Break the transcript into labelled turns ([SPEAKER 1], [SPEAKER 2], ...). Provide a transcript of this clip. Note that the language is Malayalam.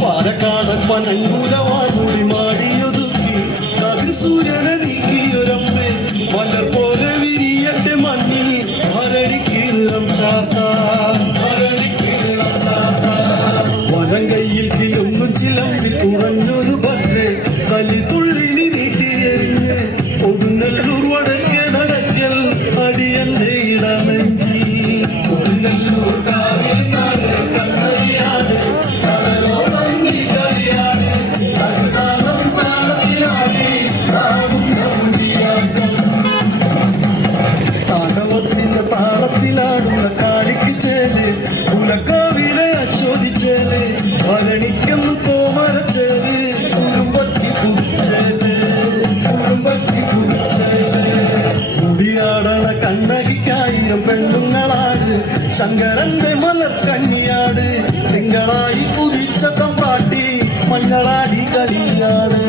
[SPEAKER 1] പാലക്കാടൻ പനങ്കൂലവാടി മാടിയൊതുക്കി. കതിർ സൂര്യനെ നീക്കിയൊരമ്മേ. മലർ പോലെ വിരിയട്ടെ മണ്ണിൽ. ഭരണിക്കീളം ചാത്ത വനം കയ്യിൽ കിലുങ്ങും ചിലമ്പിൽ കുറഞ്ഞൊരു ഭദ്രെ Diamond കണ്ണകിക്കായിരം പെണ്ണുങ്ങളാട് ശങ്കരന്റെ മലർക്കണ്ണിയാട് തിങ്കളായി കുതിച്ച തമ്പാട്ടി മഞ്ഞളാടി കളിയാട്